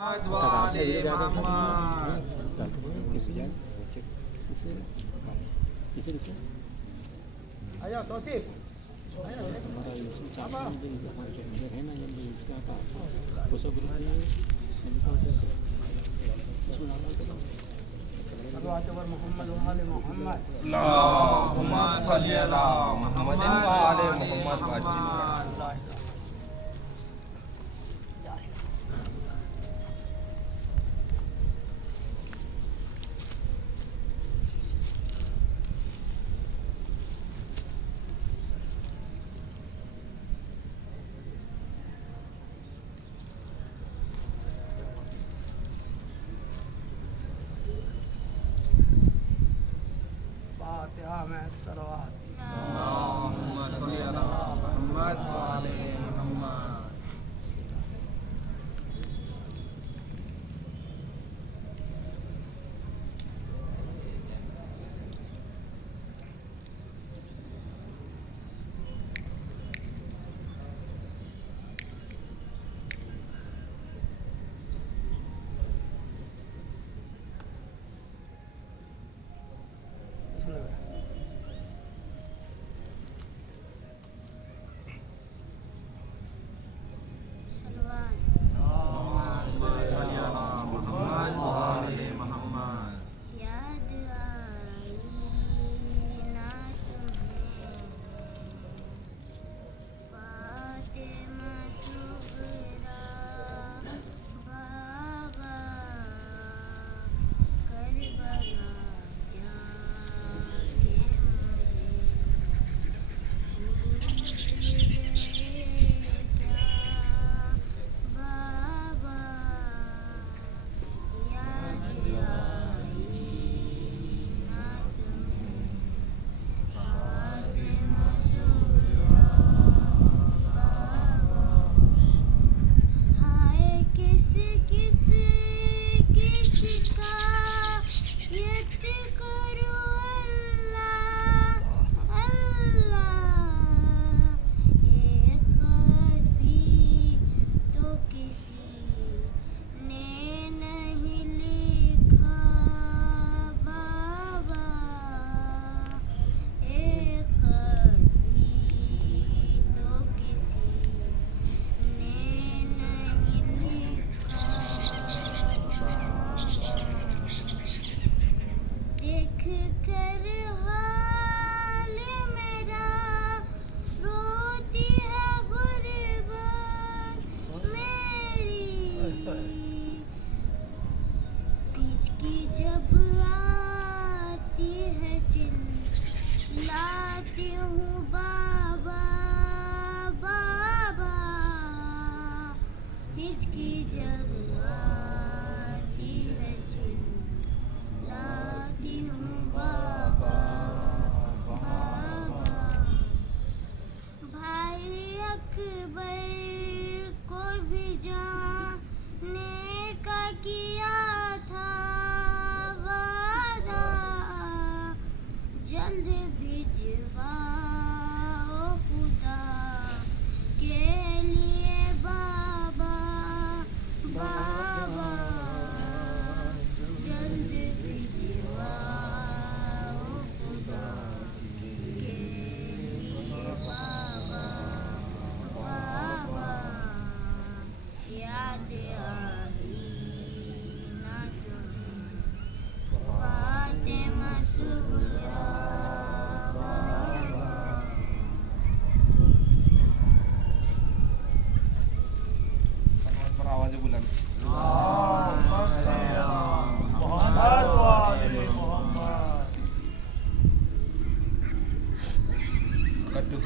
والے محمد آیا توصیف محمد وآل محمد اللهم صل على محمد وآل محمد فاتحہ میں صلوات اللهم صل على محمد وآل محمد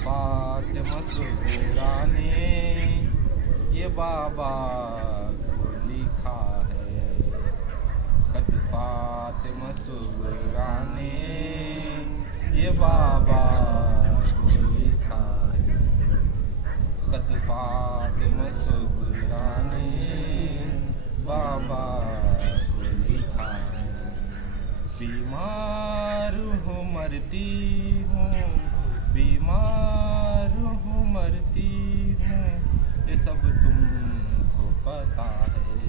فاطمہ سغرا نے یہ بابا کو لکھا ہے، خط فاطمہ سغرا نے یہ بابا کو لکھا ہے، خط فاطمہ سغرا نے بابا کو لکھا ہے، بیمار ہوں مرتی ہوں، بیمار ہوں مرتی ہوں، یہ سب تم کو پتا ہے،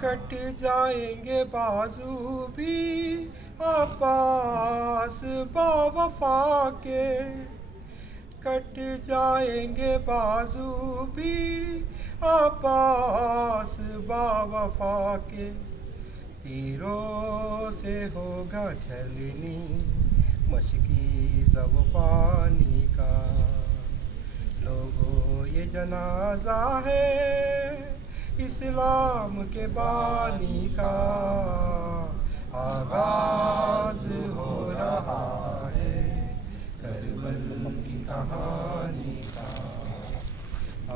کٹ جائیں گے بازو بھی عباس با وفا کے، کٹ جائیں گے بازو بھی عباس با وفا کے، تیروں سے ہوگا چھلنی مشکی زب پانی کا، لوگوں یہ جنازہ ہے اسلام کے بانی کا، آغاز ہو رہا ہے کربل کی کہانی کا،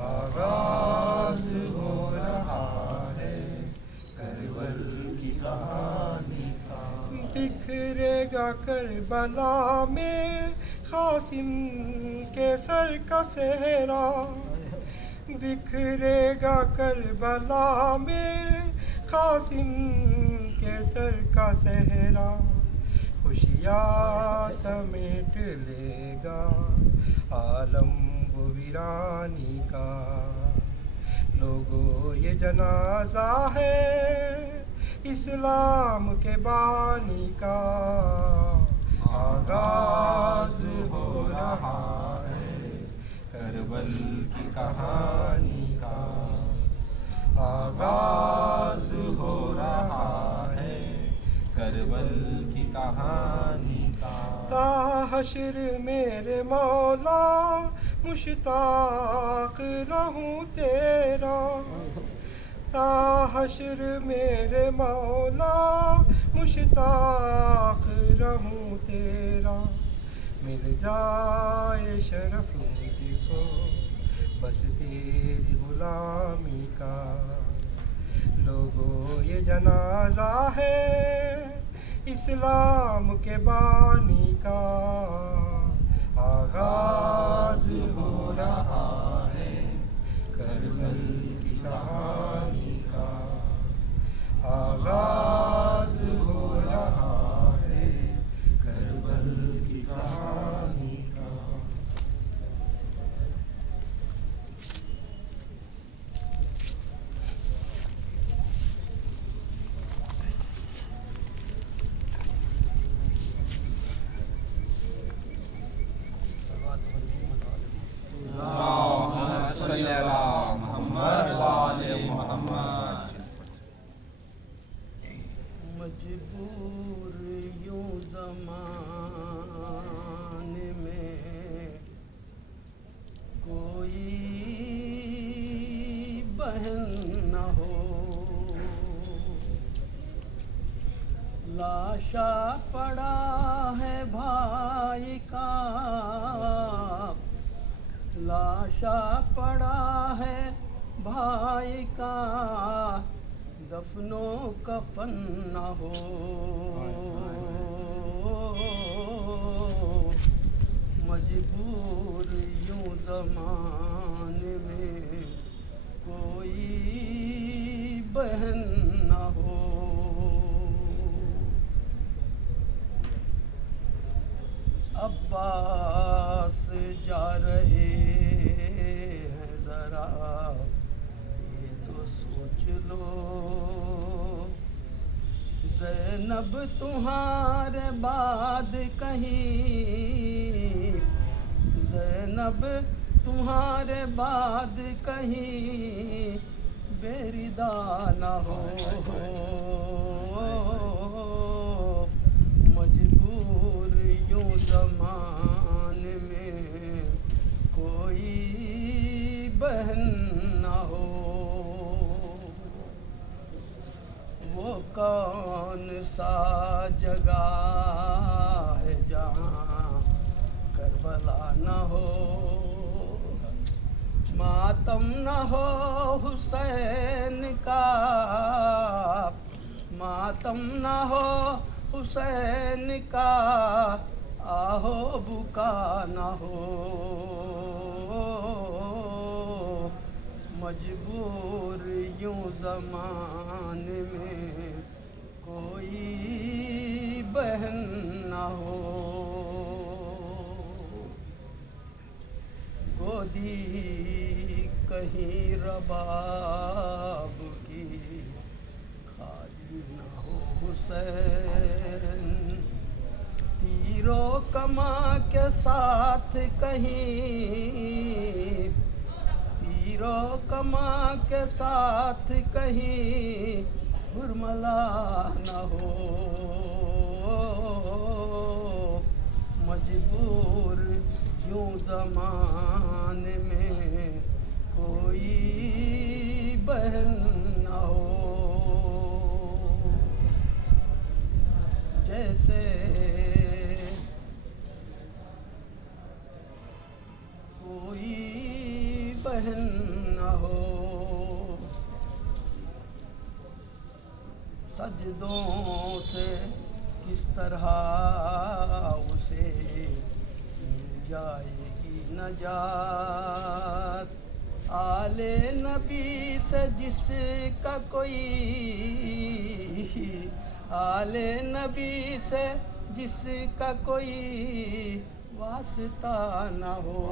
آغاز ہو رہا ہے کربل کی کہانی کا، بکھرے گا کربلا میں قاسم کے سر کا صحرا، بکھرے گا کربلا میں قاسم کے سر کا صحرا، خوشیاں سمیٹ لے گا عالم و ویرانی کا، لوگوں یہ جنازہ ہے اسلام کے بانی کا، آغاز ہو رہا ہے کربل کی کہانی کا، آغاز ہو رہا ہے کربل کی کہانی کا، تا حشر میرے مولا مشتاق رہوں تیرا، تا حشر میرے مولا مشتاق رہوں تیرا، مل جائے شرف مجھ کو بس تیری غلامی کا، لوگوں یہ جنازہ ہے اسلام کے بانی کا، آغاز ہو رہا ہے کربل کی کہانی کا، آغاز ہو رہا ہے کربل کی کہانی کا۔ اللہم صلی علی محمد و آل محمد۔ مجبور یوں زمانے میں کوئی بہن نہ ہو، لاشا پڑا ہے بھائی کا، لاشا پڑا ہے بھائی کا، دفن و کفن نہ ہو، مجبور یوں زمانے میں کوئی بہن نہ ہو، عباس جا رہے ہیں ذرا یہ تو سوچ لو، زینب تمہارے بعد کہیں، زینب تمہارے بعد کہیں بیردا نہ ہو، مجبور یوں زمانے میں کوئی بہن نہ ہو، وہ کون سا جگہ ہے جہاں کربلا نہ ہو، ماتم نہ ہو حسین کا، ماتم نہ ہو حسین کا، آہو بکا نہ ہو، مجبور یوں زمانے میں کوئی بہن نہ ہو، گودی کہیں رباب کی کما کے ساتھ کہیں، پیر و کما کے ساتھ کہیں برملا نہ ہو، مجبور یوں زمانے میں کوئی بہن نہ ہو، جیسے کوئی بہن نہ ہو، سجدوں سے کس طرح اسے مل جائے گی نجات، آل نبی سے جس کا کوئی، آل نبی سے جس کا کوئی واسطہ نہ ہو،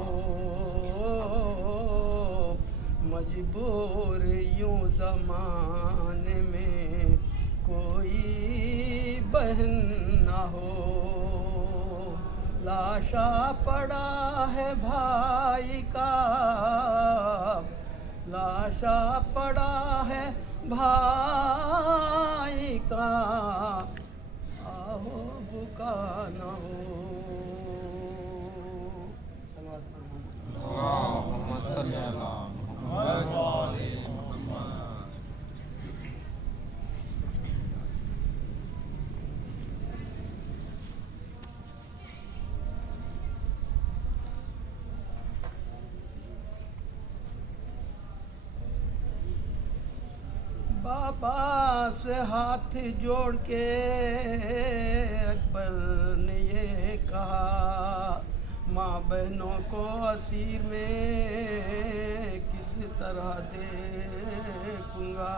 مجبور یوں زمانے میں کوئی بہن نہ ہو، لاشا پڑا ہے بھائی کا، لاشا پڑا ہے بھائی کا، آہو بکا نہ ہو۔ اللہم صلی اللہ بابا سے ہاتھ جوڑ کے اکبر نے یہ کہا، ماں بہنوں کو اسیر میں کس طرح دیکھوں گا،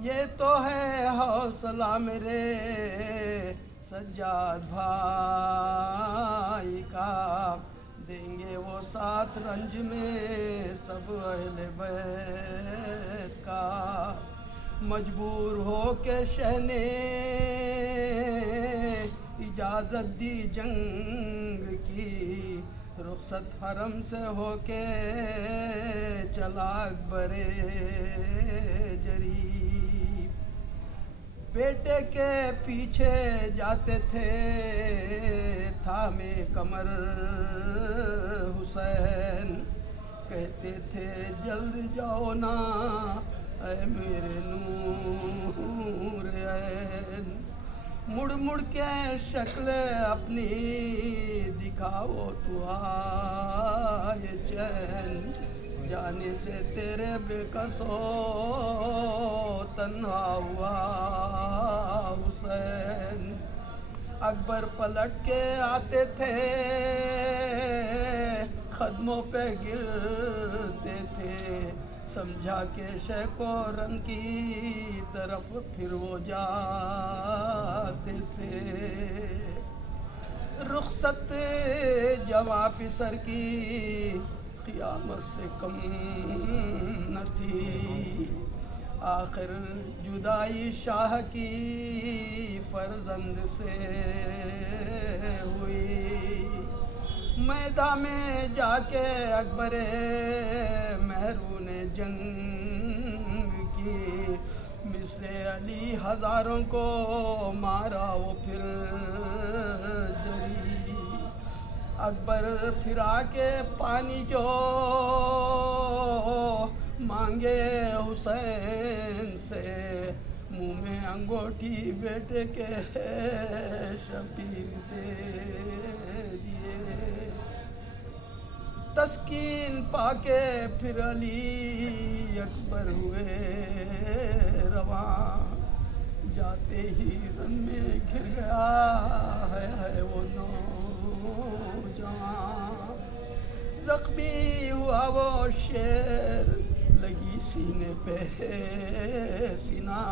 یہ تو ہے حوصلہ میرے سجاد بھائی کا، دیں گے وہ ساتھ رنج میں سب اہل بیت کا، مجبور ہو کے شہ نے اجازت دی جنگ کی، رخصت حرم سے ہو کے چلا اکبر جریب، بیٹے کے پیچھے جاتے تھے تھامے کمر حسین، کہتے تھے جلد جاؤ نا اے میرے نور عین، مڑ مڑ کے شکل اپنی دکھاؤ تو آئے چین، جانے سے تیرے بے کس ہو تنہا ہوا حسین، اکبر پلٹ کے آتے تھے قدموں پہ گرتے تھے، سمجھا کہ شیخ و رن کی طرف پھر وہ جاتے تھے، رخصت جواب سر کی قیامت سے کم نہ تھی، آخر جدائی شاہ کی فرزند سے ہوئی، میدان میں جا کے اکبر مہرو نے جنگ کی، مثل علی ہزاروں کو مارا وہ پھر جری، اکبر پھرا کے پانی جو مانگے حسین سے، منہ میں انگوٹھی بیٹے کے شبیر دے دیے، تسکین پا کے پھر علی اکبر ہوئے رواں، جاتے ہی رن میں گر گیا ہے وہ نوجوان، زخمی ہوا وہ شیر لگی سینے پہ سینہ،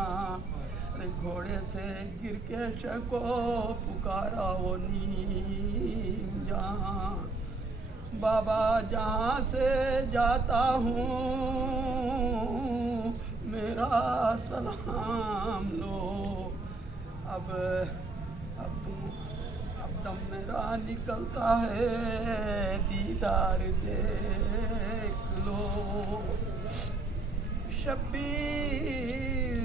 گھوڑے سے گر کے شکو پکارا وہ نیم جہاں، بابا جہاں سے جاتا ہوں میرا سلام لو، اب دم میرا نکلتا ہے دیدار دیکھ لو شبیر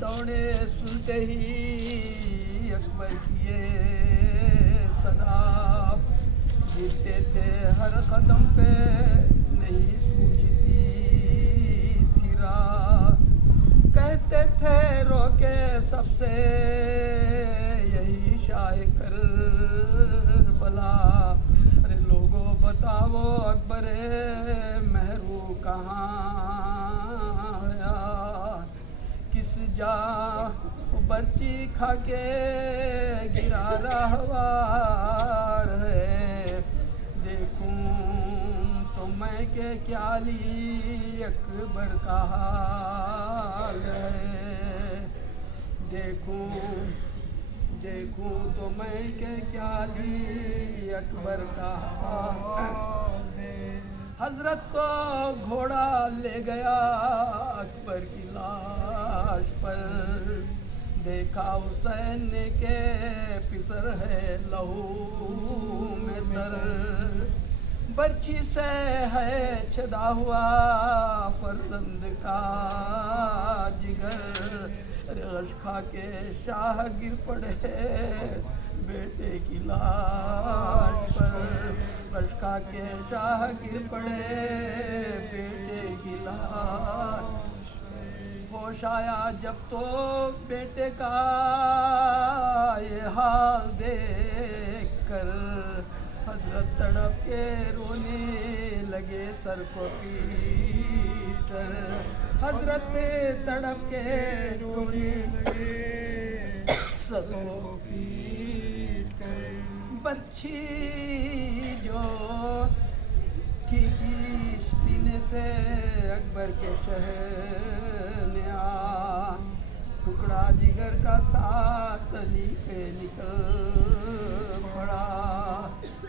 دوڑے سنتے ہی اکبر کی یہ صدا گرتے تھے ہر قدم پہ نہیں سوجتی تھی راہ کہتے تھے روکے سب سے یہی شاہ کربلا ارے لوگوں بتاؤ اکبر مہرو کہاں آیا کس جا برچی کھا کے گرا رہوار ہے دیکھوں تو میں کہ کیا لی اکبر کا حال ہے دیکھوں تو میں کہ کیا لی اکبر کا حال ہے حضرت کو گھوڑا لے گیا اکبر کی لاش پر دیکھا حسین نے کہ پسر ہے لہو میں تر برچی سے ہے چھدا ہوا فرزند کا جگر رش کھا کے شاہ گر پڑے بیٹے کی لاش پر رش کھا کے شاہ گر پڑے بیٹے کی لاش ہوش آیا جب تو بیٹے کا یہ حال دیکھ کر حضرت تڑپ کے رونے لگے سر کو پیٹ کر حضرت تڑپ کے رونے لگے سر کو پیٹ کر برچھی جو کھینچی سینے سے اکبر کے شہر نے ٹکڑا جگر کا ساتھ نیچے نکل پڑا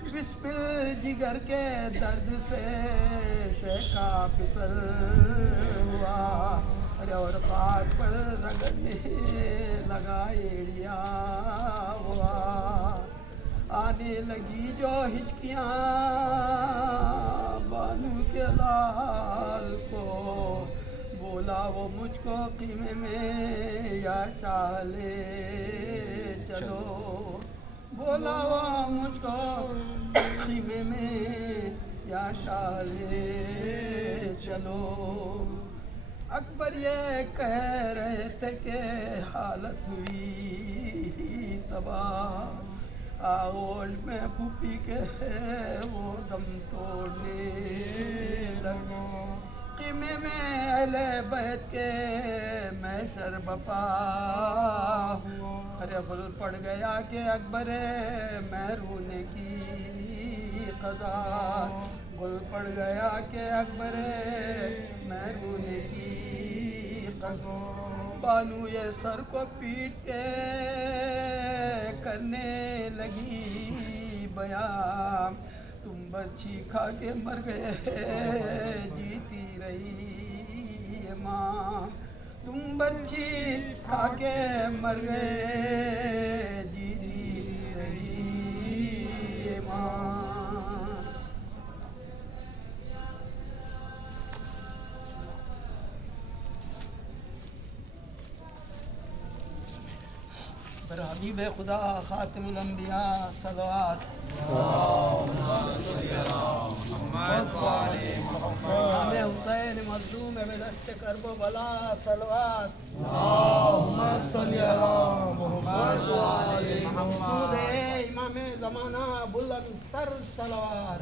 بسمل جگر کے درد سے شیخا پسر ہوا اور پاک پر رگڑنے لگا ایڑیا ہوا آنے لگی جو ہچکیاں بانو کے لال کو بولا وہ مجھ کو قیمے میں یا ٹالے چلو بولا وہ مجھ کو قیمے میں یا ٹالے چلو اکبر یہ کہہ رہے تھے کہ حالت ہوئی تباہ آغوش میں پھوپھی کے وہ دم توڑنے لگا قیمے میں اہل بیت کے محشر بپا ارے غل پڑ گیا کہ اکبر مہرو نے کی قضا غل پڑ گیا کہ اکبر مہرو نے کی قضا بانو یہ سر کو پیٹ کے کرنے لگی بیان تم برچھی کھا کے مر گئے جیتی رہی ماں تم برچھی کھا کے مر گئے جیتی رہی ماں پر حبیب خدا خاتم الانبیاء صلوات امام حسین مظلوم بدشت کرب و بلا صلوات محمود امام زمانہ بلند تر صلوات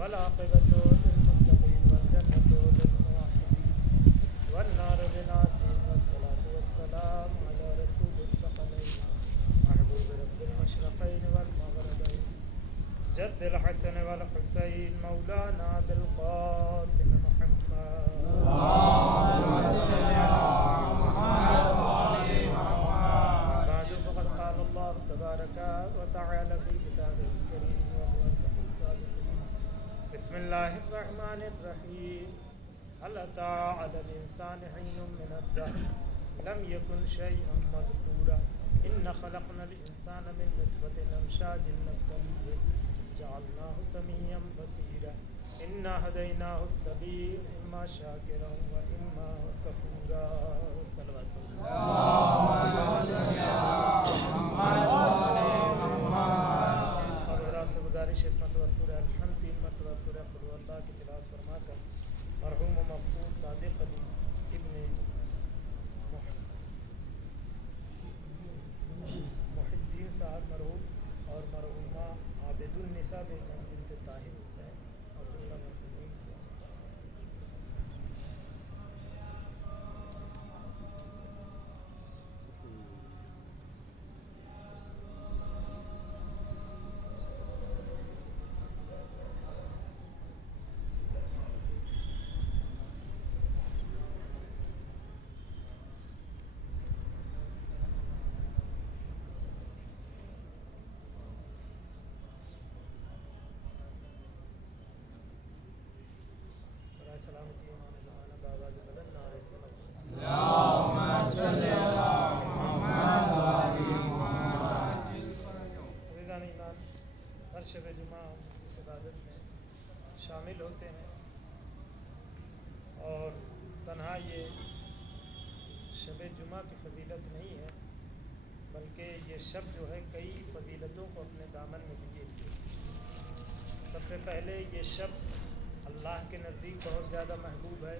والعاقبة للمتقين والجنة للمحسنين جد الحسن والحسین مولانا بالقاسم محمد بعد فقد قال الله تبارك وتعالى في كتابه الكريم وهو أصدق الصادقين بسم الله الرحمن الرحيم هل أتى على الإنسان حين من الدهر لم يكن شيئا مذكورا إن خلقنا الإنسان من نطفة أمشاج نبتليه جعلناه سميعا بصيرا إنا هديناه السبيل إما شاكرا وإما كفورا صلوات اللہ سے گزارش حکمت و سورہ الحمد 3 مرتبہ سورہ قل هو اللہ کی تلاوت فرما کر مرحوم و مقبول صادق علی ابن محی الدین صاحب مرحوم اور مرحومہ عابد النساء بیگم بنت طاہر حسین اور اللہ مرحومین کی سلامتی امام زمانہ بابا بلند نعرہ السلام عزیزان ایمان ہر شب جمعہ اس عبادت میں شامل ہوتے ہیں اور تنہا یہ شب جمعہ کی فضیلت نہیں ہے بلکہ یہ شب جو ہے کئی فضیلتوں کو اپنے دامن میں لیے ہوئے سب سے پہلے یہ شب اللہ کے نزدیک بہت زیادہ محبوب ہے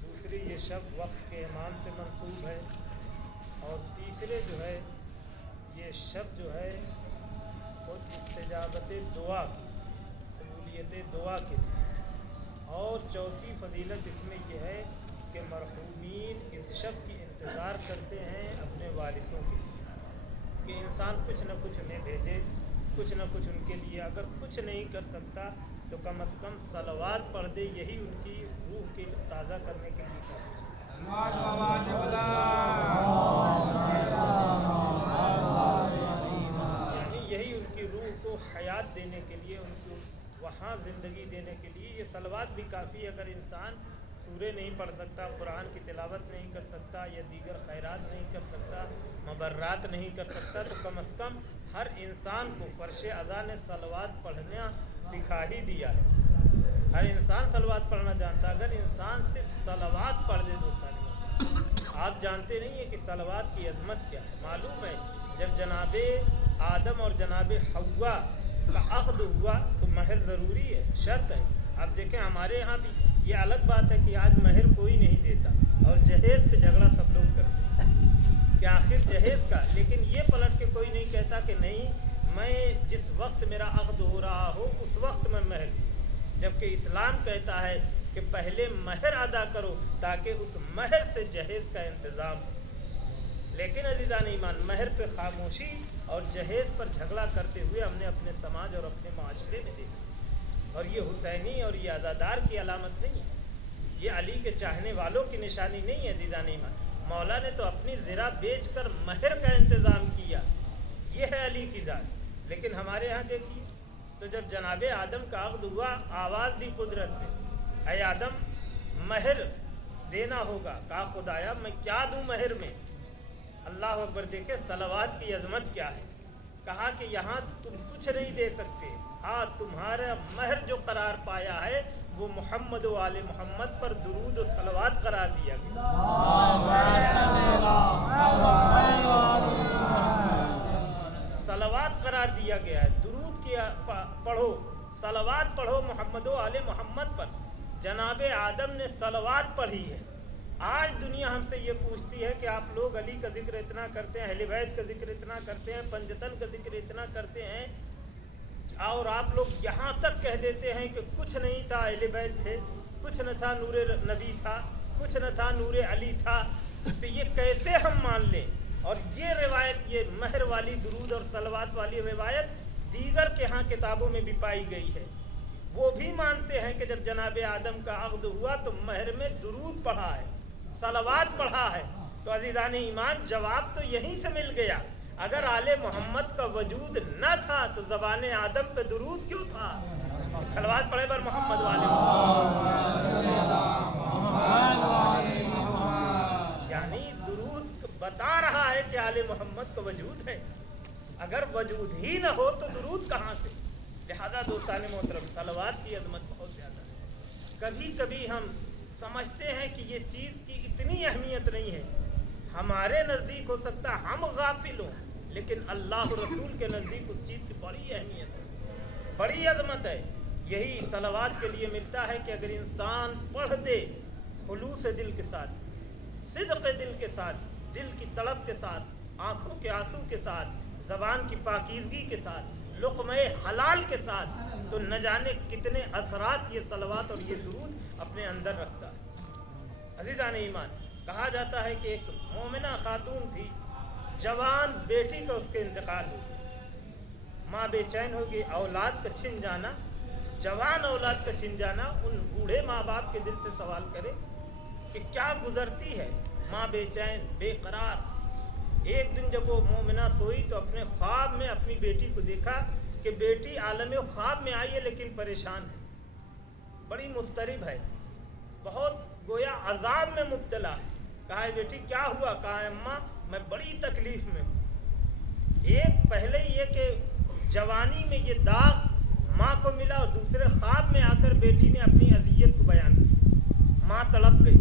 دوسری یہ شب وقت کے ایمان سے منسوب ہے اور تیسرے جو ہے یہ شب جو ہے وہ استجابت دعا کی قبولیت دعا کے اور چوتھی فضیلت اس میں یہ ہے کہ مرحومین اس شب کی انتظار کرتے ہیں اپنے وارثوں کے لیے کہ انسان کچھ نہ کچھ انہیں بھیجے کچھ نہ کچھ ان کے لیے اگر کچھ نہیں کر سکتا تو کم از کم صلوات پڑھ دے یہی ان کی روح کے تازہ کرنے کے لیے یعنی یہی ان کی روح کو حیات دینے کے لیے ان کو وہاں زندگی دینے کے لیے یہ صلوات بھی کافی ہے اگر انسان سورے نہیں پڑھ سکتا قرآن کی تلاوت نہیں کر سکتا یا دیگر خیرات نہیں کر سکتا مبرات نہیں کر سکتا تو کم از کم ہر انسان کو فرش اذا نے صلوات پڑھنا سکھا ہی دیا ہے ہر انسان صلوات پڑھنا جانتا اگر انسان صرف صلوات پڑھ دے دوستان آپ جانتے نہیں ہیں کہ صلوات کی عظمت کیا ہے معلوم ہے جب جناب آدم اور جناب حوا کا عقد ہوا تو مہر ضروری ہے شرط ہے آپ دیکھیں ہمارے یہاں بھی یہ الگ بات ہے کہ آج مہر کوئی نہیں دیتا اور جہیز پہ جھگڑا سب لوگ کرتے ہیں کہ آخر جہیز کا لیکن یہ پلٹ کے کوئی نہیں کہتا کہ نہیں میں جس وقت میرا عقد ہو رہا ہو اس وقت میں مہر دوں جبکہ اسلام کہتا ہے کہ پہلے مہر ادا کرو تاکہ اس مہر سے جہیز کا انتظام ہو لیکن عزیزان ایمان مہر پہ خاموشی اور جہیز پر جھگڑا کرتے ہوئے ہم نے اپنے سماج اور اپنے معاشرے میں دیکھا اور یہ حسینی اور یہ عزادار کی علامت نہیں ہے یہ علی کے چاہنے والوں کی نشانی نہیں ہے عزیزان ایمان مولا نے تو اپنی زرہ بیچ کر مہر کا انتظام کیا یہ ہے علی کی ذات لیکن ہمارے ہاں دیکھیے تو جب جناب آدم کا عقد ہوا آواز دی قدرت نے اے آدم مہر دینا ہوگا کہا خدایا میں کیا دوں مہر میں اللہ اکبر دیکھے صلوات کی عظمت کیا ہے کہا کہ یہاں تم کچھ نہیں دے سکتے ہاں تمہارا مہر جو قرار پایا ہے وہ محمد و آل محمد پر درود و صلوات قرار دیا گیا صلوات قرار دیا گیا ہے درود کیا پڑھو صلوات پڑھو محمد و آل محمد پر جناب آدم نے صلوات پڑھی ہے آج دنیا ہم سے یہ پوچھتی ہے کہ آپ لوگ علی کا ذکر اتنا کرتے ہیں اہل بیت کا ذکر اتنا کرتے ہیں پنجتن کا ذکر اتنا کرتے ہیں اور آپ لوگ یہاں تک کہہ دیتے ہیں کہ کچھ نہیں تھا اہل بیت تھے کچھ نہ تھا نور نبی تھا کچھ نہ تھا نور علی تھا تو یہ کیسے ہم مان لیں اور یہ روایت یہ مہر والی درود اور صلوات والی روایت دیگر کے ہاں کتابوں میں بھی پائی گئی ہے. وہ بھی مانتے ہیں کہ جب جناب آدم کا عقد ہوا تو مہر میں درود پڑھا ہے, صلوات پڑھا ہے. تو عزیزان ایمان جواب تو یہیں سے مل گیا. اگر آل محمد کا وجود نہ تھا تو زبان آدم پہ درود کیوں تھا؟ صلوات پڑھے بر محمد والے محمد. یعنی درود بتا رہا ہے کہ آل محمد کا وجود ہے. اگر وجود ہی نہ ہو تو درود کہاں سے؟ لہذا دوستان محترم صلوات کی عظمت بہت زیادہ ہے. کبھی کبھی ہم سمجھتے ہیں کہ یہ چیز کی اتنی اہمیت نہیں ہے. ہمارے نزدیک ہو سکتا ہے ہم غافل ہوں, لیکن اللہ رسول کے نزدیک اس چیز کی بڑی اہمیت ہے, بڑی عظمت ہے. یہی صلوات کے لیے ملتا ہے کہ اگر انسان پڑھ دے خلوص دل کے ساتھ, صدق دل کے ساتھ, دل کی طلب کے ساتھ, آنکھوں کے آنسو کے ساتھ, زبان کی پاکیزگی کے ساتھ, لقمہ حلال کے ساتھ, تو نہ جانے کتنے اثرات یہ صلوات اور یہ درود اپنے اندر رکھتا ہے. عزیزان ایمان, کہا جاتا ہے کہ ایک مومنہ خاتون تھی, جوان بیٹی کا اس کے انتقال ہو گیا. ماں بے چین ہوگی, اولاد کا چھن جانا, جوان اولاد کا چھن جانا. ان بوڑھے ماں باپ کے دل سے سوال کرے کہ کیا گزرتی ہے ماں بے چین بے قرار. ایک دن جب وہ مومنہ سوئی تو اپنے خواب میں اپنی بیٹی کو دیکھا کہ بیٹی عالم خواب میں آئی ہے لیکن پریشان ہے, بڑی مضطرب ہے, بہت گویا عذاب میں مبتلا ہے. کہا ہے بیٹی کیا ہوا؟ کہا ہے اماں میں بڑی تکلیف میں ہوں. ایک پہلے یہ کہ جوانی میں یہ داغ ماں کو ملا, اور دوسرے خواب میں آ کر بیٹی نے اپنی اذیت کو بیان کی. ماں تڑپ گئی,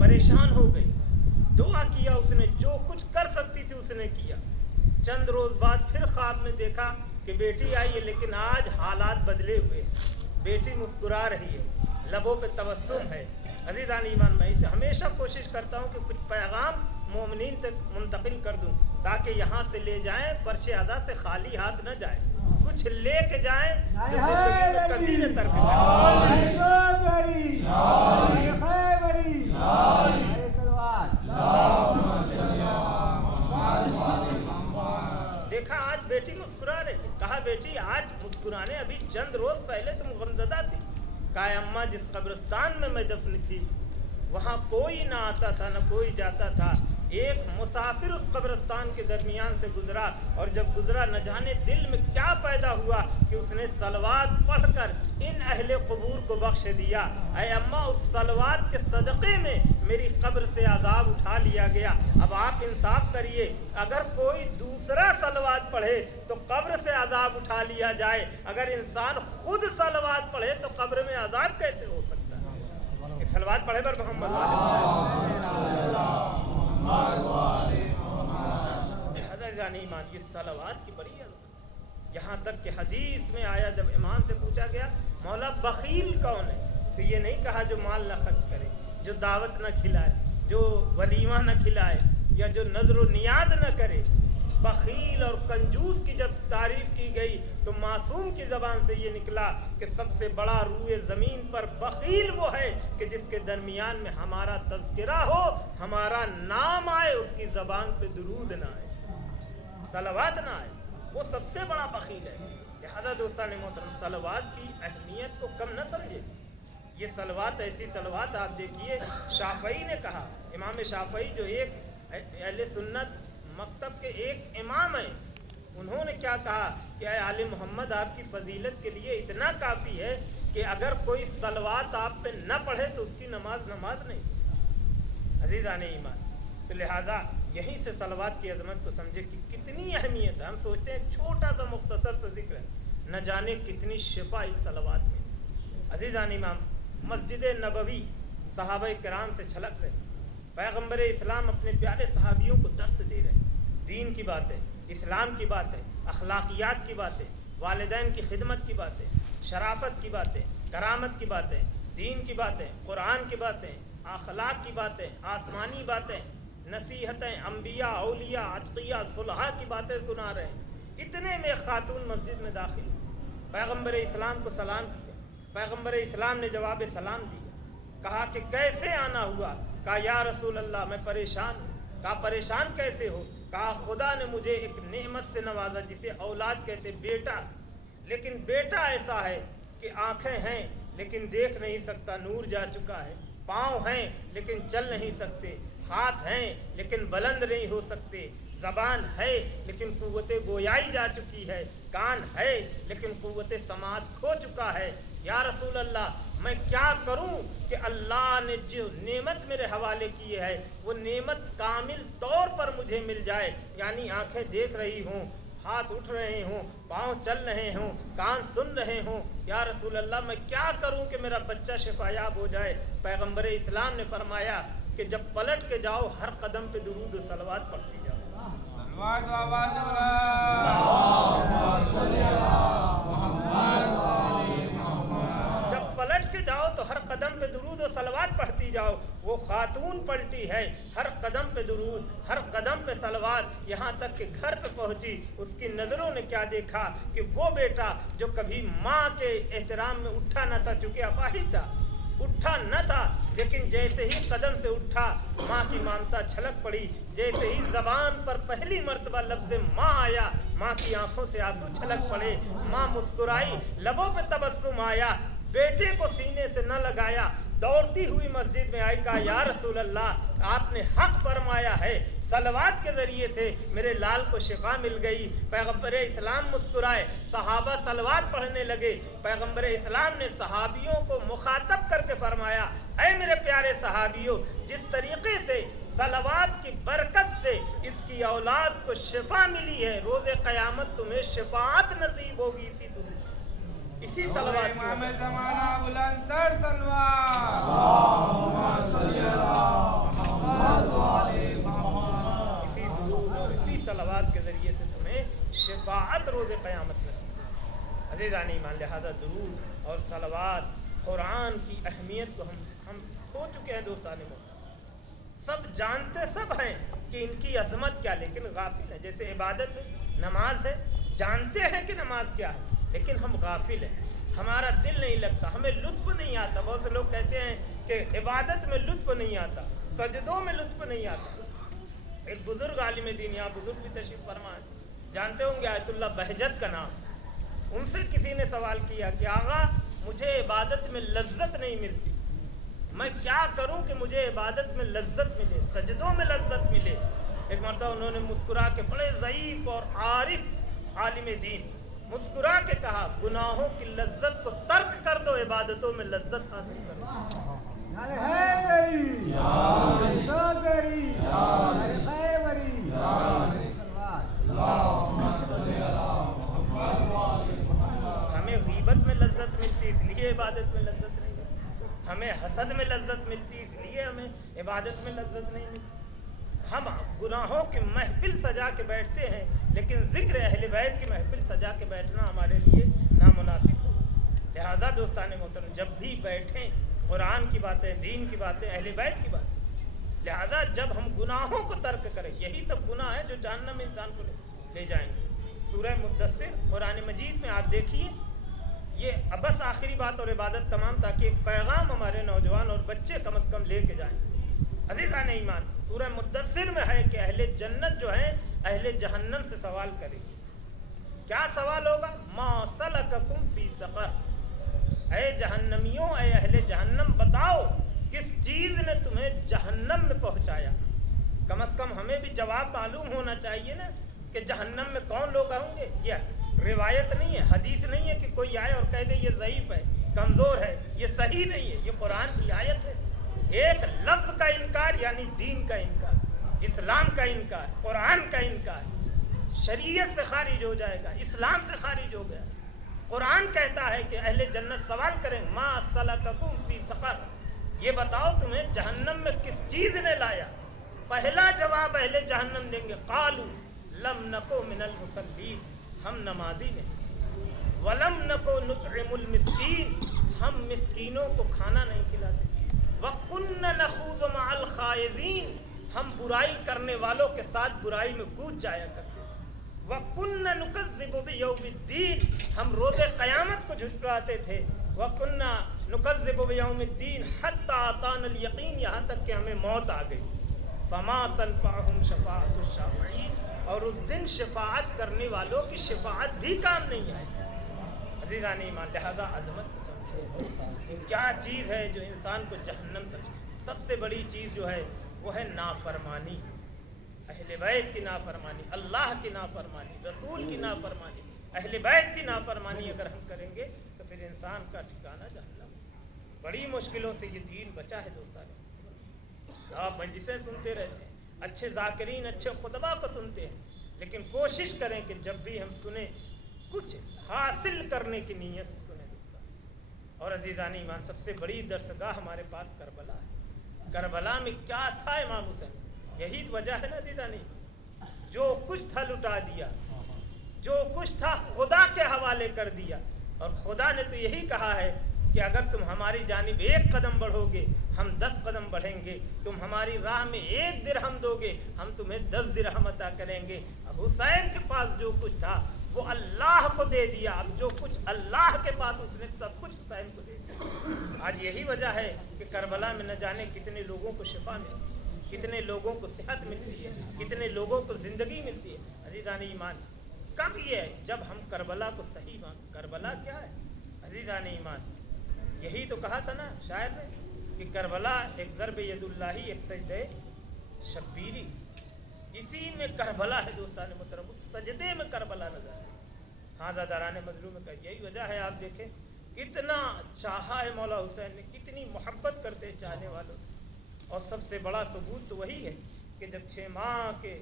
پریشان ہو گئی, دعا کیا اس نے, جو کچھ کر سکتی تھی اس نے کیا. چند روز بعد پھر خواب میں دیکھا کہ بیٹی آئی ہے, لیکن آج حالات بدلے ہوئے ہیں. بیٹی مسکرا رہی ہے, لبوں پہ تبسم ہے. عزیزان ایمان, میں اسے ہمیشہ کوشش کرتا ہوں کہ کچھ پیغام مومنین تک منتقل کر دوں تاکہ یہاں سے لے جائیں, فرش ادا سے خالی ہاتھ نہ جائیں, کچھ لے کے جائیں جو زندگی میں کبھی نہ ترک دیکھا آج بیٹی مسکرا رہی ہے. کہا بیٹی آج مسکرانے, ابھی چند روز پہلے تم غمزدہ تھی. کہا اماں جس قبرستان میں دفن تھی وہاں کوئی نہ آتا تھا نہ کوئی جاتا تھا. ایک مسافر اس قبرستان کے درمیان سے گزرا, اور جب گزرا نہ جانے دل میں کیا پیدا ہوا کہ اس نے صلوات پڑھ کر ان اہل قبور کو بخش دیا. اے اماں اس صلوات کے صدقے میں میری قبر سے عذاب اٹھا لیا گیا. اب آپ انصاف کریے, اگر کوئی دوسرا صلوات پڑھے تو قبر سے عذاب اٹھا لیا جائے, اگر انسان خود صلوات پڑھے تو قبر میں عذاب کیسے ہو سکتا ہے؟ ایک صلوات پڑھے پر محمد ایمان. یہ صلوات کی بڑی عظمت, یہاں تک کہ حدیث میں آیا جب امام سے پوچھا گیا مولا بخیل کون ہے, تو یہ نہیں کہا جو مال نہ خرچ کرے, جو دعوت نہ کھلائے, جو ولیمہ نہ کھلائے, یا جو نظر و نیاز نہ کرے. بخیل اور کنجوس کی جب تعریف کی گئی تو معصوم کی زبان سے یہ نکلا کہ سب سے بڑا روئے زمین پر بخیل وہ ہے کہ جس کے درمیان میں ہمارا تذکرہ ہو, ہمارا نام آئے, اس کی زبان پہ درود نہ آئے, صلوات نہ آئے, وہ سب سے بڑا بخیل ہے. لہذا دوستان محترم صلوات کی اہمیت کو کم نہ سمجھے. یہ صلوات ایسی صلوات آپ دیکھیے, شافعی نے کہا, امام شافعی جو ایک اہل سنت مکتب کے ایک امام ہیں, انہوں نے کیا کہا کہ اے آل محمد آپ کی فضیلت کے لیے اتنا کافی ہے کہ اگر کوئی صلوات آپ پہ نہ پڑھے تو اس کی نماز نہیں. عزیزان ایمان, تو لہٰذا یہیں سے صلوات کی عظمت کو سمجھے کہ کتنی اہمیت ہے. ہم سوچتے ہیں چھوٹا سا مختصر سا ذکر ہے, نہ جانے کتنی شفا اس صلوات میں. عزیزان امام, مسجد نبوی صحابہ کرام سے چھلک رہے, پیغمبر اسلام اپنے پیارے صحابیوں کو درس دے رہے, دین کی باتیں, اسلام کی باتیں, اخلاقیات کی باتیں, والدین کی خدمت کی باتیں, شرافت کی باتیں, کرامت کی باتیں, دین کی باتیں, قرآن کی باتیں, اخلاق کی باتیں, آسمانی باتیں, نصیحتیں, انبیاء, اولیاء, اتقیاء, صلحاء کی باتیں سنا رہے ہیں. اتنے میں خاتون مسجد میں داخل ہوئی, پیغمبر اسلام کو سلام کیا. پیغمبر اسلام نے جواب سلام دیا. کہا کہ کیسے آنا ہوا؟ کہا یا رسول اللہ میں پریشان ہوں. کہا پریشان کیسے ہو؟ کہا خدا نے مجھے ایک نعمت سے نوازا جسے اولاد کہتے, بیٹا لیکن بیٹا ایسا ہے کہ آنکھیں ہیں لیکن دیکھ نہیں سکتا، نور جا چکا ہے، پاؤں ہیں لیکن چل نہیں سکتے، ہاتھ ہیں لیکن بلند نہیں ہو سکتے، زبان ہے لیکن قوت گویائی جا چکی ہے، کان ہے لیکن قوت سماعت کھو چکا ہے۔ یا رسول اللہ میں کیا کروں کہ اللہ نے جو نعمت میرے حوالے کی ہے وہ نعمت کامل طور پر مجھے مل جائے، یعنی آنکھیں دیکھ رہی ہوں، ہاتھ اٹھ رہے ہوں، پاؤں چل رہے ہوں، کان سن رہے ہوں۔ یا رسول اللہ میں کیا کروں کہ میرا بچہ شفا یاب ہو جائے؟ پیغمبر اسلام نے فرمایا کہ جب پلٹ کے جاؤ ہر قدم پہ درود و صلوات پڑھتی جاؤ۔ جب پلٹ کے جاؤ تو ہر قدم پہ درود و صلوات پڑھتی جاؤ۔ وہ خاتون پلٹی ہے، ہر قدم پہ درود، ہر قدم پہ صلوات، یہاں تک کہ گھر پہ پہنچی، اس کی نظروں نے کیا دیکھا کہ وہ بیٹا جو کبھی ماں کے احترام میں اٹھا نہ تھا، چونکہ اپاہج تھا، اٹھا نہ تھا، لیکن جیسے ہی قدم سے اٹھا ماں کی مامتا چھلک پڑی، جیسے ہی زبان پر پہلی مرتبہ لفظ ماں آیا ماں کی آنکھوں سے آنسو چھلک پڑے، ماں مسکرائی، لبوں پہ تبسم آیا، بیٹے کو سینے سے نہ لگایا، دوڑتی ہوئی مسجد میں آئی، کہا یا رسول اللہ آپ نے حق فرمایا ہے، صلوات کے ذریعے سے میرے لال کو شفا مل گئی۔ پیغمبر اسلام مسکرائے، صحابہ صلوات پڑھنے لگے، پیغمبر اسلام نے صحابیوں کو مخاطب کر کے فرمایا اے میرے پیارے صحابیوں، جس طریقے سے صلوات کی برکت سے اس کی اولاد کو شفا ملی ہے، روز قیامت تمہیں شفاعت نصیب ہوگی اسی صلوات کی امام زمانہ بلند تر صلوات، اسی درود اور اسی صلوات کے ذریعے سے تمہیں شفاعت روز قیامت نصیب ہوگی۔ عزیزان ایمان، لہذا درود اور صلوات، قرآن کی اہمیت کو ہم کھو چکے ہیں دوستان محترم، سب جانتے سب ہیں کہ ان کی عظمت کیا، لیکن غافل ہیں۔ جیسے عبادت ہے، نماز ہے، جانتے ہیں کہ نماز کیا ہے لیکن ہم غافل ہیں، ہمارا دل نہیں لگتا، ہمیں لطف نہیں آتا۔ بہت سے لوگ کہتے ہیں کہ عبادت میں لطف نہیں آتا، سجدوں میں لطف نہیں آتا۔ ایک بزرگ عالم دین، یہاں بزرگ بھی تشریف فرما ہے، جانتے ہوں گے آیت اللہ بہجت کا نام، ان سے کسی نے سوال کیا کہ آغا مجھے عبادت میں لذت نہیں ملتی، میں کیا کروں کہ مجھے عبادت میں لذت ملے، سجدوں میں لذت ملے؟ ایک مرتبہ انہوں نے مسکرا کے، بڑے ضعیف اور عارف عالم دین، مسکرا کے کہا گناہوں کی لذت کو ترک کر دو، عبادتوں میں لذت حاصل کرو۔ ہمیں غیبت میں لذت ملتی اس لیے عبادت میں لذت نہیں ملتی، ہمیں حسد میں لذت ملتی اس لیے ہمیں عبادت میں لذت نہیں ملتی۔ ہم گناہوں کی محفل سجا کے بیٹھتے ہیں لیکن ذکر اہل بیت کی محفل سجا کے بیٹھنا ہمارے لیے نامناسب ہو۔ لہذا دوستان محترم جب بھی بیٹھیں قرآن کی باتیں، دین کی باتیں، اہل بیت کی باتیں، لہذا جب ہم گناہوں کو ترک کریں، یہی سب گناہ ہیں جو جہنم میں انسان کو لے جائیں گے۔ سورہ مدثر قرآن مجید میں آپ دیکھیے، یہ بس آخری بات اور عبادت تمام، تاکہ ایک پیغام ہمارے نوجوان اور بچے کم از کم لے کے جائیں۔ عزیزان ایمان، سورہ مدثر میں ہے کہ اہل جنت جو ہیں اہل جہنم سے سوال کریں گے۔ کیا سوال ہوگا؟ ما سلککم فی سقر، اے جہنمیوں، اے اہل جہنم بتاؤ کس چیز نے تمہیں جہنم میں پہنچایا؟ کم از کم ہمیں بھی جواب معلوم ہونا چاہیے نا کہ جہنم میں کون لوگ آئیں گے۔ یہ روایت نہیں ہے، حدیث نہیں ہے کہ کوئی آئے اور کہہ دے یہ ضعیف ہے، کمزور ہے، یہ صحیح نہیں ہے، یہ قرآن کی آیت ہے۔ ایک لفظ کا انکار یعنی دین کا انکار، اسلام کا انکار، قرآن کا انکار، شریعت سے خارج ہو جائے گا، اسلام سے خارج ہو گیا۔ قرآن کہتا ہے کہ اہل جنت سوال کریں ما سلککم فی سقر، یہ بتاؤ تمہیں جہنم میں کس چیز نے لایا؟ پہلا جواب اہل جہنم دیں گے قالوا لم نکو من المصلین، ہم نمازی نہیں، ولم نکو نطعم المسکین، ہم مسکینوں کو کھانا نہیں کھلاتے، وَكُنَّ نَخُوضُ مَعَ الْخَائِضِينَ، ہم برائی کرنے والوں کے ساتھ برائی میں کود جایا کرتے تھے، وَكُنَّ نُكَذِّبُ بِيَوْمِ الدِّينِ، ہم روز قیامت کو جھٹلاتے تھے، وَكُنَّ نُكَذِّبُ بِيَوْمِ الدِّينِ حَتَّى أَتَانَا الْيَقِينُ، یہاں تک کہ ہمیں موت آ گئی۔ فَمَا تَنفَعُهُمْ شَفَاعَةُ الشَّافِعِينَ، اور اس دن شفاعت کرنے والوں کی شفاعت بھی کام نہیں آئے گی۔ عزیزان ایمان، لہذا عظمت کو سمجھے کہ کیا چیز ہے جو انسان کو جہنم تک، سب سے بڑی چیز جو ہے وہ ہے نافرمانی، اہل بیت کی نافرمانی، اللہ کی نافرمانی، رسول کی نافرمانی، اہل بیت کی نافرمانی اگر ہم کریں گے تو پھر انسان کا ٹھکانہ جہنم۔ بڑی مشکلوں سے یہ دین بچا ہے دوستان۔ آپ مجلسیں سنتے رہتے ہیں، اچھے ذاکرین اچھے خطبہ کو سنتے ہیں، لیکن کوشش کریں کہ جب بھی ہم سنیں کچھ حاصل کرنے کی نیت سے سنیں دوستان۔ اور عزیزان ایمان، سب سے بڑی درسگاہ ہمارے پاس کربلا ہے۔ کربلا میں کیا تھا امام حسین؟ یہی وجہ ہے نا عزیزان، جو کچھ تھا لٹا دیا، جو کچھ تھا خدا کے حوالے کر دیا، اور خدا نے تو یہی کہا ہے کہ اگر تم ہماری جانب 1 قدم بڑھو گے ہم 10 قدم بڑھیں گے، تم ہماری راہ میں 1 درہم دو گے ہم تمہیں 10 درہم عطا کریں گے۔ اب حسین کے پاس جو کچھ تھا وہ اللہ کو دے دیا، اب جو کچھ اللہ کے پاس اس نے سب کچھ حسین کو دے دیا۔ آج یہی وجہ ہے کہ کربلا میں نہ جانے کتنے لوگوں کو شفا ملتی ہے، کتنے لوگوں کو صحت ملتی ہے، کتنے لوگوں کو زندگی ملتی ہے۔ عزیزان ایمان، کب یہ ہے؟ جب ہم کربلا کو صحیح مان۔ کربلا کیا ہے عزیزان ایمان؟ یہی تو کہا تھا نا شاعر نے کہ کربلا ایک ضرب ید اللہ، ایک سجدے شبیری۔ اسی میں کربلا ہے دوستان محترم، اس سجدے میں کربلا نظر ہے۔ ہاں داران مظلوم کا یہی وجہ ہے، آپ دیکھیں کتنا چاہا ہے مولا حسین نے، کتنی محبت کرتے ہیں چاہنے والوں سے۔ اور سب سے بڑا ثبوت تو وہی ہے کہ جب 6 ماہ کے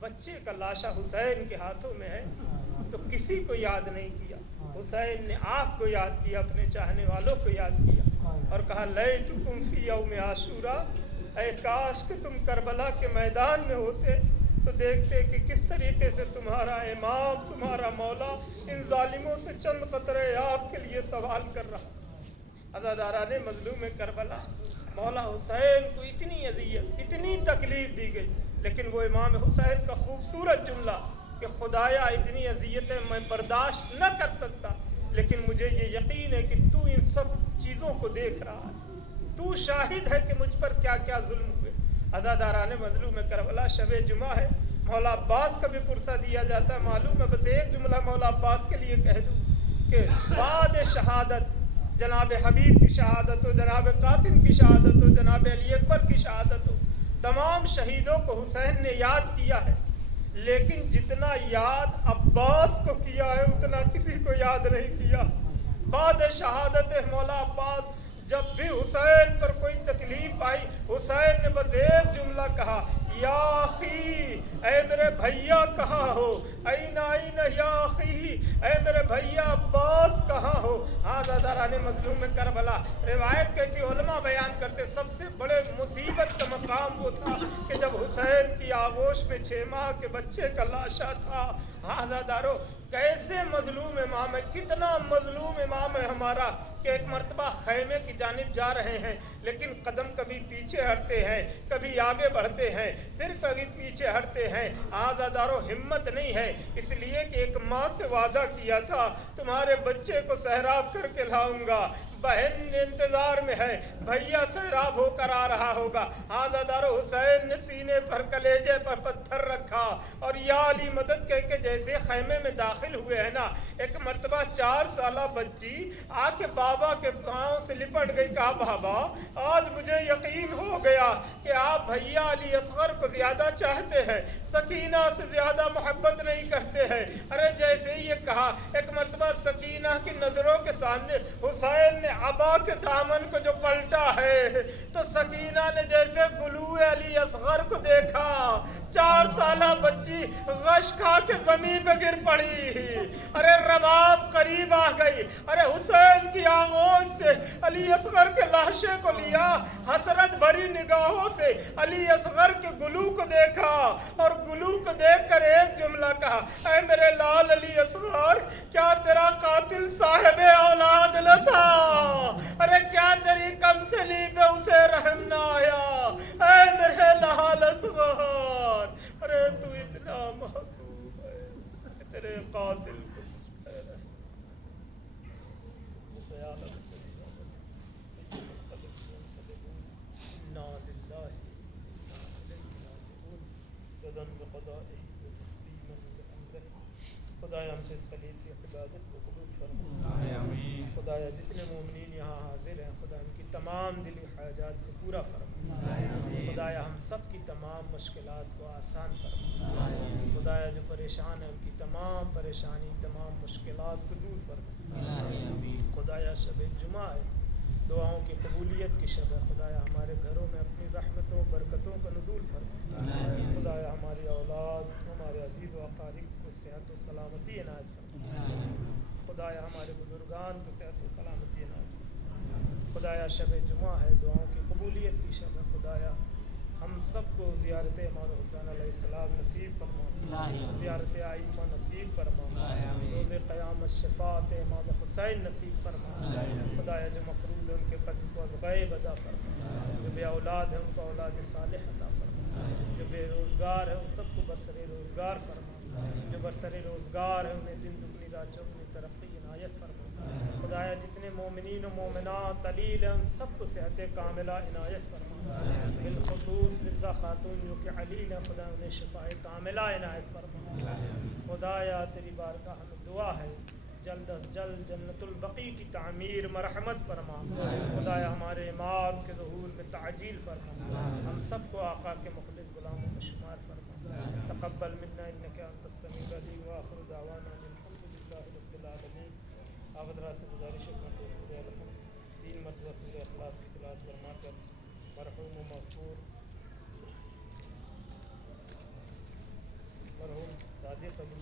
بچے کا لاشا حسین کے ہاتھوں میں ہے تو کسی کو یاد نہیں کیا، حسین نے آپ کو یاد کیا، اپنے چاہنے والوں کو یاد کیا، اور کہا لیتکم فی یوم عاشوراء، اے کاش کہ تم کربلا کے میدان میں ہوتے تو دیکھتے کہ کس طریقے سے تمہارا امام، تمہارا مولا ان ظالموں سے چند قطرے آپ کے لیے سوال کر رہا۔ عزاداران مظلوم کربلا، مولا حسین کو اتنی اذیت، اتنی تکلیف دی گئی، لیکن وہ امام حسین کا خوبصورت جملہ کہ خدایا اتنی اذیتیں میں برداشت نہ کر سکتا، لیکن مجھے یہ یقین ہے کہ تو ان سب چیزوں کو دیکھ رہا ہے، تو شاہد ہے کہ مجھ پر کیا کیا ظلم ہوئے۔ عزاداران مظلوم کربلا، شب جمعہ ہے، مولا عباس کا بھی پرسہ دیا جاتا ہے، معلوم ہے بس ایک جملہ مولا عباس کے لیے کہہ دوں کہ بعد شہادت جناب حبیب کی شہادت ہو، جناب قاسم کی شہادت ہو، جناب علی اکبر کی شہادت ہو، تمام شہیدوں کو حسین نے یاد کیا ہے، لیکن جتنا یاد عباس کو کیا ہے اتنا کسی کو یاد نہیں کیا۔ بعد شہادت مولا عباس جب بھی حسین پر کوئی تکلیف آئی، حسین نے بس ایک جملہ کہا، یا اخی، اے میرے بھیا کہاں ہو، این این یا اخی، اے میرے بھیا عباس کہاں ہو۔ ہاں داران مظلوم کربلا، روایت کہتی، علماء بیان کرتے سب سے بڑے مصیبت کا مقام وہ تھا کہ جب حسین کی آغوش میں 6 ماہ کے بچے کا لاشا تھا۔ ہاں دارو، کیسے مظلوم امام ہے، کتنا مظلوم امام ہے ہمارا کہ ایک مرتبہ خیمے کی جانب جا رہے ہیں لیکن قدم کبھی پیچھے ہٹتے ہیں، کبھی آگے بڑھتے ہیں، پھر کبھی پیچھے ہٹتے ہیں۔ آزادارو، ہمت نہیں ہے، اس لیے کہ ایک ماں سے وعدہ کیا تھا تمہارے بچے کو سیراب کر کے لاؤں گا، بہن انتظار میں ہے، بھیا سیراب ہو کر آ رہا ہوگا۔ آزادارو، حسین نے سینے پر کلیجے پر پتھر رکھا اور یا علی مدد کہہ کے جیسے خیمے میں داخل ہوئے ہیں نا، ایک مرتبہ 4 سالہ بچی آ کے بابا کے پاؤں سے لپٹ گئی، کہا بابا آج مجھے یقین ہو گیا کہ آپ بھیا علی اصغر کو زیادہ چاہتے ہیں، سکینہ سے زیادہ محبت نہیں کرتے ہیں۔ ارے جیسے ہی یہ کہا، ایک مرتبہ سکینہ کی نظروں کے سامنے حسین نے عبا کے دامن کو جو پلٹا ہے تو سکینہ نے جیسے گلوئے علی اصغر کو دیکھا، 4 سالہ بچی غش کھا کے زمین پہ گر پڑی۔ ارے رباب قریب آ گئی، ارے حسین کی آغوش سے علی اصغر کے لاشے کو لیا، حسرت بھری نگاہوں سے علی اصغر کے گلو کو دیکھا اور گلو کو دیکھ کر ایک جملہ کہا، اے میرے لال علی اصغر، کیا تیرا قاتل صاحب اولاد نہ تھا؟ ارے کیا تیری کمسلی پہ اسے رحم نہ آیا؟ اے میرے لال اصغر، ارے تو اتنا معصوم ہے، تیرے قاتل کو خدایا ہم سے اس قلیل سی عبادت کو قبول فرما. خدایا جتنے مومنین یہاں حاضر ہیں خدا ان کی تمام دلی حاجات کو پورا فرما. خدایا ہم سب کی تمام مشکلات کو آسان فرما. خدایا جو پریشان ہیں ان کی تمام پریشانی تمام مشکلات کو دور فرما. خدایا شب جمعہ ہے دعاؤں کی قبولیت کی شب ہے. خدایا ہمارے گھروں میں اپنی رحمتوں برکتوں کا نزول فرما. خدایا ہماری اولاد ہمارے عزیز و اقارب کو صحت و سلامتی عنایت فرما. خدایا ہمارے بزرگان کو صحت و سلامتی عنایت فرما. خدایا شب جمعہ ہے دعاؤں کی قبولیت کی شب ہے. خدایا ہم سب کو زیارت امام حسین علیہ السلام نصیب فرما. زیارت آئمہ نصیب فرما. روز قیامت شفاعت امام حسین نصیب فرما. خدایا جو مقروض ہیں ان کے قرض کو از غیب ادا فرما. جو بے اولاد ہیں ان کو اولاد صالح عطا فرما. جو بے روزگار ہیں ان سب کو برسر روزگار فرما. جو برسر روزگار ہیں انہیں دن دگنی رات چوگنی ترقی عنایت فرما. خدایا جتنے مومنین و مومنات علیل ہیں ان سب کو صحت کاملہ عنایت فرما. بالخصوص مرزا خاتون جو کہ علیل ہیں خدا انہیں شفاء کاملہ عنایت فرما. خدایا تیری بارگاہ میں دعا ہے جلد از جلد جنت البقیع کی تعمیر مرحمت فرما. خدایا ہمارے امام کے ظہور میں تعجیل فرما. ہم سب کو آقا کے مخلص غلاموں میں شمار فرما. تقبل منا انک انت السمیع العلیم وآخر دعوانا الحمد للہ رب العالمین. آبدرا سے گزارش ہے سورہ الحمد 3 مرتبہ سورہ اخلاص کی تلاوت فرما کر مرحوم و مغفور مرحوم صادق علی